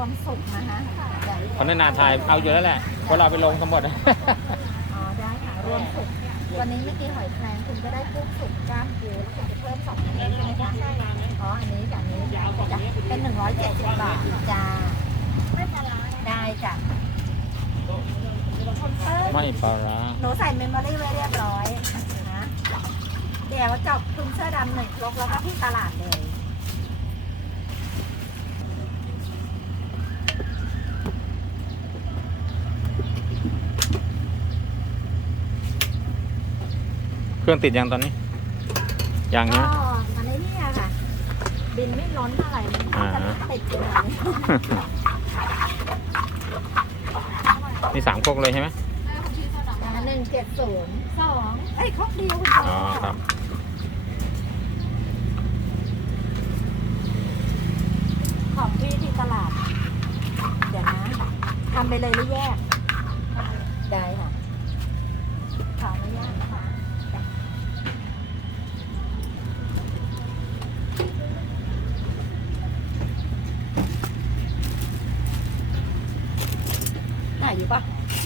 วมสุกนะคะจ้ะคนนานๆถ่ายเอาอยู่แล้วแหละเพราะเราไปลงกันหมด อ๋อได้ค่ะรวมสุกวันนี้เมื่อกี้หอยแครงคุณก็ได้กุ้งสุกกล้ามปูแล้วคุณจะเพิ่มสองอันนี้ใช่ไหมคะอ๋ออันนี้กับอันนี้จ้ะเป็นหนึ่งร้อยเจ็ดสิบบาทจ้าไม่ปลาร้าได้จ้ะคนเปิ้ล ไม่ปลาร้าหนูใส่เมมโมรี่ไว้เรียบร้อยนะเดี๋ยวจบคุณเสื้อดำหนึ่งครกแล้วก็ที่ตลาดเลย รื่องติดยังตอนนี้ ยังก็นะมันไอ้เนี่ยค่ะ บินไม่ล้นเท่าไหร่มันก็จะติดอยู่หน่อยมีสามครกเลยใช่ไหมหนึ่งเจ็ดศูนย์สองเอ้ยครกเดียวคุณอ๋อครับ ของพี่ที่ตลาด เดี๋ยวนะทำไปเลยหรือแยก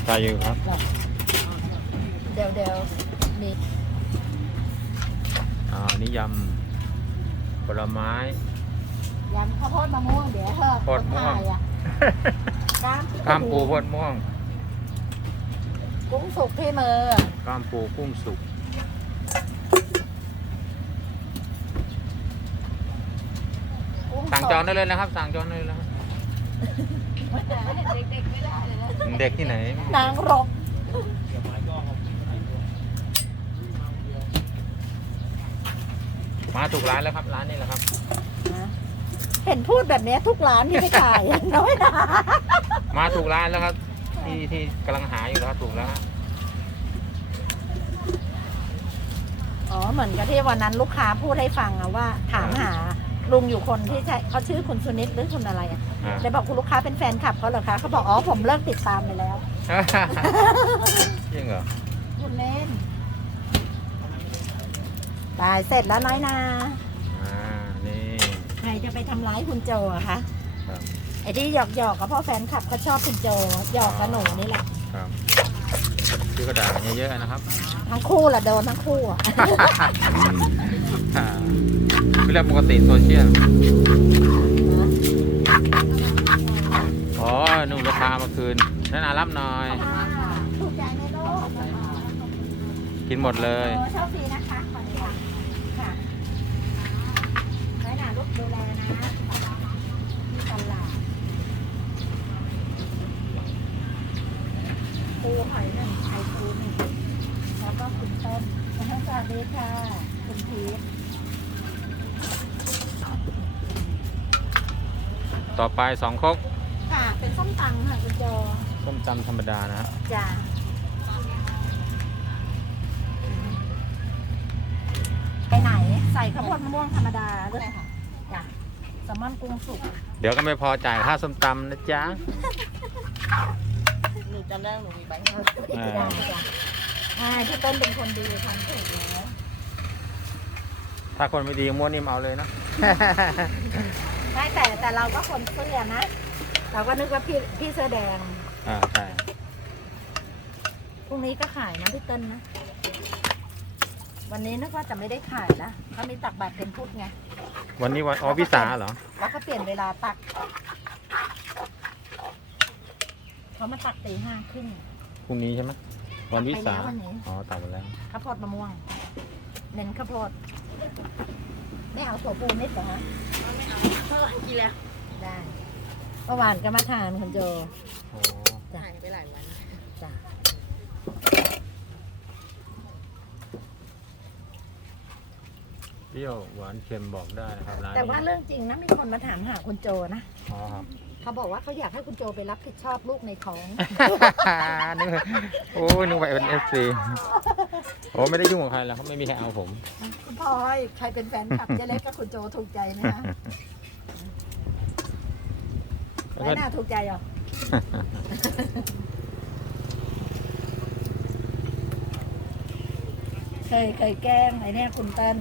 ตายอยู่ครับเดี๋ยวเดี๋ยวมีอ่าอันนี้ยำผลไม้ ยำข้าวโพดมะม่วงเดี๋ยวเถอะโพดม่วง คนถ่ายอะกล้ามข้ามปูพดม่วงกุ้งสุกที่มือข้ามปูกุ้งสุกกุ้งสั่งสดจองได้เลยนะครับ สั่งจองได้เลยนะครับ เด็กๆไม่ได้เลยนะเด็กที่ไหน นางรบมาถูกร้านแล้วครับร้านนี้แหละครับ เห็นพูดแบบเนี้ยทุกร้านที่ไปขายน้อยนะมาถูกร้านแล้วครับ ที่ที่กำลังหาอยู่แล้วครับถูกแล้วฮะอ๋อเหมือนกับที่วันนั้นลูกค้าพูดให้ฟังอะว่า ถามหาลุงอยู่คนที่ใช่เขาชื่อคุณสุนิตหรือคุณอะไรอะอ่า เลยบอกคุณลูกค้าเป็นแฟนคลับเขาเหรอคะเขาบอกอ๋อผมเลิกติดตามไปแล้วจริงเหรอคุณเล่นตายเสร็จแล้วน้อยนาอ่านี่ใครจะไปทำร้ายคุณโจอะคะครับไอ้ที่หยอกหยอกๆกับพ่อแฟนคลับเขาชอบคุณโจหยอกกับหนูนี่แหละครับชื่อกระดาษเยอะๆนะครับทั้งคู่แหละโดนทั้งคู่อะอ่าเป็นเรื่องปกติโซเชียล นนั่นอารับหน่อย ถูกใจในโลกกินหมดเลยโอ้โชคดีนะคะขอดีค่ะค่ะน้อยหนาลูกดูแลนะที่ตลาดปูหอยหนึ่งไข่ปูหนึ่งแล้วก็คุณต้นสวัสดีค่ะคุณพีทต่อไปสองครกค่ะ เป็นส้มตำค่ะคุณโจ ส้มตำธรรมดานะฮะจ้าไปไหน ใส่ข้าวโพดมะม่วงธรรมดาด้วยค่ะจ้ะแซลมอนกุ้งสุกเดี๋ยวก็ไม่พอจ่ายค่าส้มตำนะจ๊ะ หนูจำได้หนูมีใบอ่าได้จ้ะใช่พี่ต้นเป็นคนดีทำถูกแล้วถ้าคนไม่ดีม้วนนิ่มเอาเลยนะไม่แต่แต่เราก็คนเสื้อนะ เราก็นึกว่าพี่พี่เสื้อแดง อ่าใช่พรุ่งนี้ก็ขายนะพี่เต้นนะ วันนี้นึกว่าจะไม่ได้ขายนะเขามีตักบาตรเป็นพุธไง วันนี้วันอ๋อพิสาเหรอ แล้วก็เปลี่ยนเวลาตัก เขามาตักตีห้าครึ่ง พรุ่งนี้ใช่ไหมวันวิสาตักไปแล้ววันนี้ อ๋อตัดไปแล้วข้าวโพดมะม่วง เน้นข้าวโพด ไม่เอาถั่วปูนิดเหรอฮะไม่เอาเมื่อวานกินแล้ว ได้ เมื่อวานก็มาทานคุณโจ โอ้ จ้ะ หายไปหลายวัน จ้ะ เปรี้ยวหวานเค็มบอกได้นะครับร้านแต่ว่านี้เรื่องจริงนะมีคนมาถามหาคุณโจนะอ๋อครับเขาบอกว่าเขาอยากให้คุณโจไปรับผิดชอบลูกในท้อง นึกว่าโอ้ยนึกว่าเป็นเอฟซีโอ้ไม่ได้ยุ่งกับใครแล้วเขาไม่มีใครเอาผม คุณพ่อยใครเป็นแฟนคลับเจ๊เล็กกับคุณโจถูกใจไหมคะแล้วไม่ก็น่าถูกใจหรอเคยเคยแกล้งไอ้เนี่ยคุณเต้น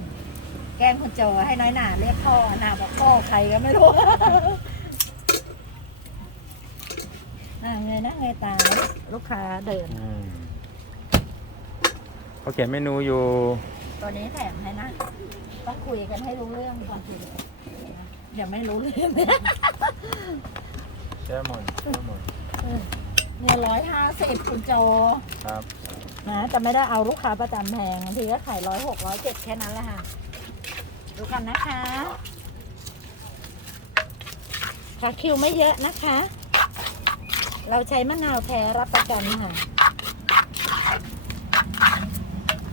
แกล้งคุณโจให้น้อยหนาเรียกพ่อหนาบอกพ่อใครก็ไม่รู้ยหน้าเงยตาลูกค้าเดิน อืมเขาเขียนเมนูอยู่ ตัวนี้แถมให้นะ ต้องคุยกันให้รู้เรื่องก่อนทีเดี๋ยวไม่รู้เรื่องเนี่ยเจ้าหมอนเจ้าหมอนเนี่ยร้อยห้าสิบคุณโจ ครับ นะจะไม่ได้เอาลูกค้าประจำแพงบางทีก็ขายร้อยหกร้อยเจ็ดแค่นั้นแหละค่ะ ดูกันนะคะขาคิวไม่เยอะนะคะ เราใช้มะนาวแท้รับประกันค่ะ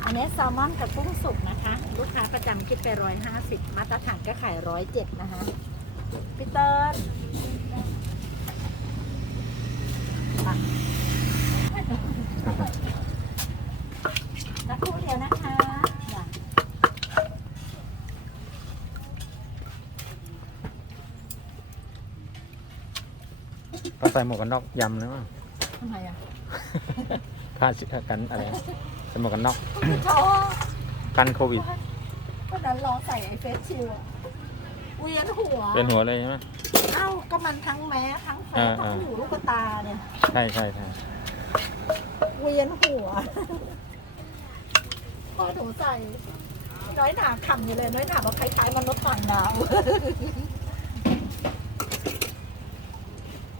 อันนี้แซลมอนกับกุ้งสุกนะคะ ลูกค้าประจำคิดไปร้อยห้าสิบมาตรฐานก็ขายร้อยเจ็ดนะคะพี่เติ้ลอะสักครู่เดียวนะคะจ้ะ ก็ ใส่หมวกกันน็อกยำนะมั้งทำไมอะค่าเชื้อกันอะไรใส่หมวกกันน็อกชอบกันโควิดวันนั้นลองใส่ไอ้เฟสชิลอะเวียนหัว เป็นหัวเลยใช่ไหม เอ้าก็มันทั้งแม้ทั้งแฟอ่าทั้งอ่าหูลูกตาเนี่ย ใช่ใช่ใช่เวียนหัว พอหนูใส่ น้อยหนาขำอยู่เลย น้อยหนาบอกคล้ายๆมนุษย์ต่างดาว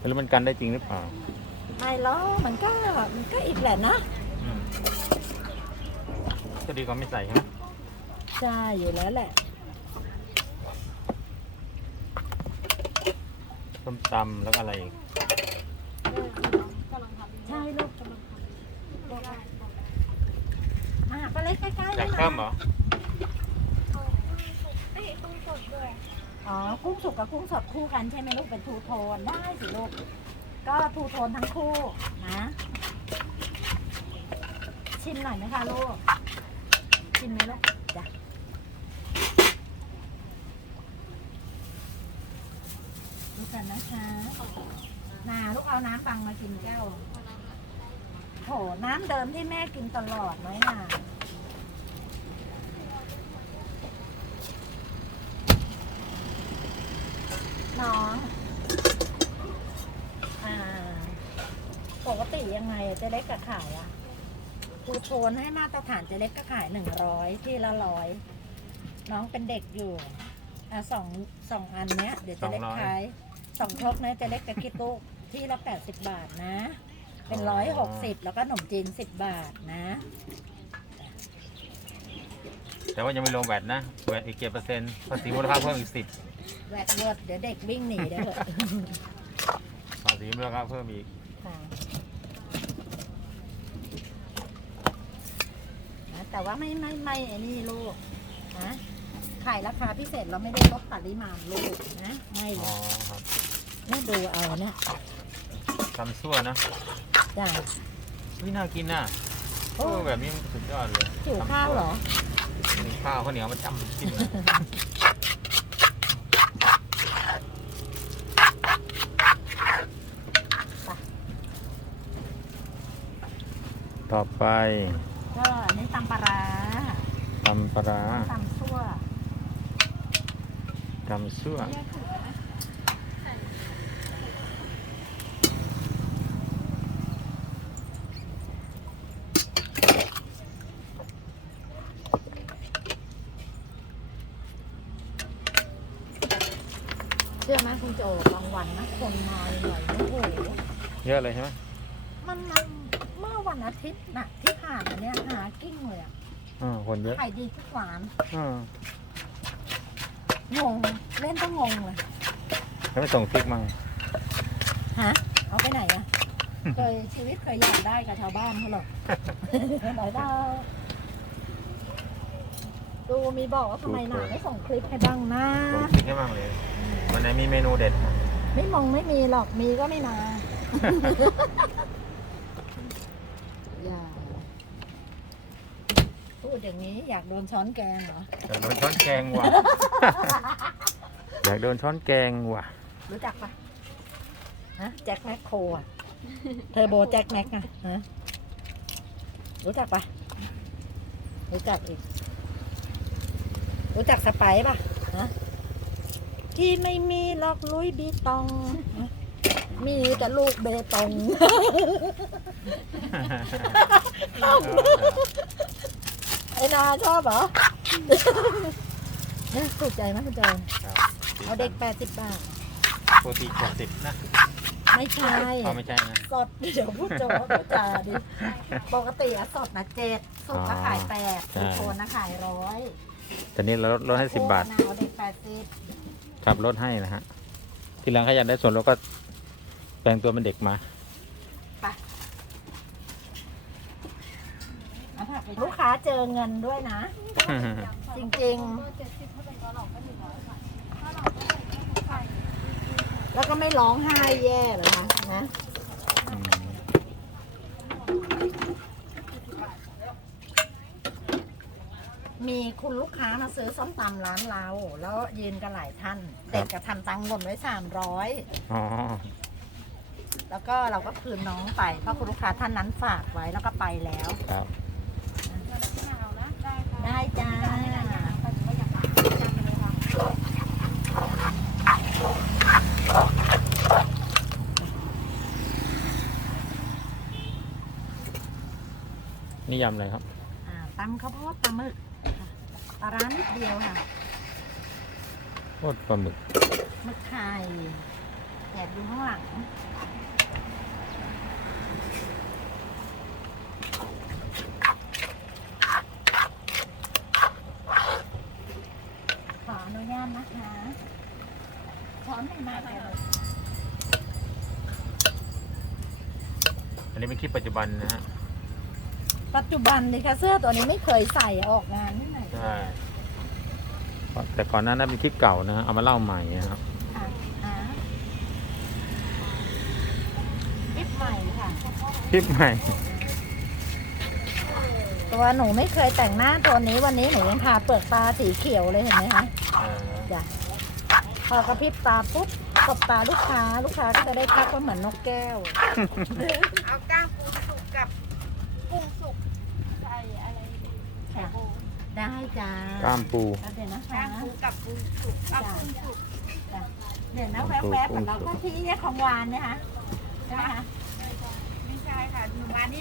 ไม่รู้มันกันได้จริงหรือเปล่าไม่หรอกมันก็มันก็อีกแหละนะอืมก็ดีกว่าไม่ใส่ใช่ไหมใช่อยู่แล้วแหละ ส้มตำแล้วก็อะไรอีกใช่ลูกมาก็เล็กใกล้ๆอยากเลยเพิ่นะมเหรอ อ๋อ กุ้งสุกกับกุ้งสดคู่กันใช่ไหมลูกเป็นทูโทนได้สิลูก ก็ทูโทนทั้งคู่นะ ชิมหน่อยไหมคะลูก ชิมไหมลูกจ้ะดูกันนะคะนาลูกเอาน้ำฟังมากินแก้วโถน้ำเดิมที่แม่กินตลอดไหมน่ะ น้อง อ่า ป กติยังไงอะเจะเล็กกับขายอะคูโทนให้มาตรฐานเจะเล็กก็ขายหนึ่งร้อยที่ละร้อยน้องเป็นเด็กอยู่อะสองสองอันเนี้ยเดี๋ยวเจะเล็ก200ขายสองครกนะเจะเล็กกับคิดตุกที่ละแปดสิบบาทนะ เป็นร้อยหกสิบแล้วก็ขนมจีนสิบบาทนะ แต่ว่ายังไม่รวมแวดนะแวดอีกเจ็ดเปอร์เซ็นต์ภาษีมูลค่าเพิ่มอีกสิบแวดเวิร์ดเดี๋ยวเด็กวิ่งหนีได้เลยภาษีมูลค่าเพิ่มอีกค่ะนะ แต่ว่าไม่ไม่ไม่ไอ้นี่ลูกนะขายราคาพิเศษเราไม่ได้ลดปริมาณลูกนะไม่เลอ๋อยครับเนี่ยดูเอาเนี่ยตำซั่วนะจ้ะวิน่ากินน่ะโอ้แบบนี้มันสุดยอดเลยหิวข้าวเหรอ มีข้าวข้าวเหนียวมาจ้ำจิ้มนะต่อไปก็อั นนี้ตำปลาร้าตำปลาร้าตำซั่วตำซั่วเนี่ยคือนะเชื่อไหมคุณโจบางวันนะคนมาหน่อยโอ้โหเยอะเลยใช่ไหมมันมัน เมื่อวันอาทิตย์น่ะที่ผ่านมาเนี่ยหากิ้งเลยอะอ่าคนเยอะขายดีทุกร้านอ่างงเล่นก็งงเลยแล้วไม่ส่งพริกมั่งฮะเอาไปไหนอะเคยชีวิตเคยอยากได้กับชาวบ้านเขาหรอกไหนได้ดูมีบอกว่าทำไมหนาไม่ส่งคลิปให้บ้างนะส่งพริกให้มั่งเลยวันไหนมีเมนูเด็ด ไม่มองไม่มีหรอกมีก็ไม่มา อย่า พูดอย่างนี้อยากโดนช้อนแกงเหรอ อยากโดนช้อนแกงว่ะ อยากโดนช้อนแกงว่ะ รู้จักปะฮะแจ็คแมคโครอะเทอร์โบแจ็คแม็กอะฮะรู้จักปะรู้จักอีก รู้จักสไปซ์ปะฮะที่ไม่มีล็อกลุยบีตองฮะมีแต่ลูกเบตง ไอ้นาชอบเหรอเนี่ยถูกใจไหมคุณจอยเอาเด็กแปดสิบบาทปกติเจ็ดสิบนะไม่ใช่เขาไม่ใช่นะสดเดี๋ยวพูดโจพูดจาดิปกติอะสดนะเจ็ดสุกก็ขายแปดใช่สุโคนนะขายร้อยแต่นี่เราลดลดให้สิบบาทโอ้นะเอาเด็กแปดสิบครับลดให้นะฮะทีหลังใครอยากได้ส่วนลดก็แปลงตัวเป็นเด็กมา เอาผักไป ลูกค้าเจอเงินด้วยนะ จริงๆ แล้วก็ไม่ร้องไห้แย่เหรอคะนะอืมมีคุณลูกค้ามาซื้อส้มตำร้านเรา แล้วยืนกันหลายท่าน เด็กก็ทำตังค์หล่นไว้สามร้อยอ๋อแล้วก็เราก็คืนน้องไปเพราะคุณลูกค้าท่านนั้นฝากไว้แล้วก็ไปแล้วครับ ได้จ้านี่ยำอะไรครับอ่าตำข้าวโพดปลาหมึกค่ะปลาร้านิดเดียวค่ะโคตรปลาหมึกหมึกไข่แอบอยู่ข้างหลัง ขออนุญาตนะคะช้อนใหม่ๆเลย อันนี้เป็นคลิปปัจจุบันนะฮะ ปัจจุบันดิคะเสื้อตัวนี้ไม่เคยใส่ออกงานที่ไหนใช่แต่ก่อนหน้านั้นเป็นคลิปเก่านะฮะ เอามาเล่าใหม่นะครับค่ะอ่าคลิปใหม่ค่ะ คลิปใหม่ ตัวหนูไม่เคยแต่งหน้าตัวนี้วันนี้หนูยังทาเปลือกตาสีเขียวเลยเห็นไหมคะเออจ้ะพอกระพริบตาปุ๊บ ตบตาลูกค้าลูกค้าก็จะได้ทักว่าเหมือนนกแก้ว เอาก้างปูสุกกับกุ้งสุกใส่อะไรค่ะได้จ้ากล้ามปู แล้วเดี๋ยวนะคะ ก้างปูกับปูสุกกับกุ้งสุกเดี๋ยวนะแวบๆเหมือนเราก็ที่เนี่ยของหวานเนะคะใช่ไหมคะไม่ใช่ค่ะหนูมานี่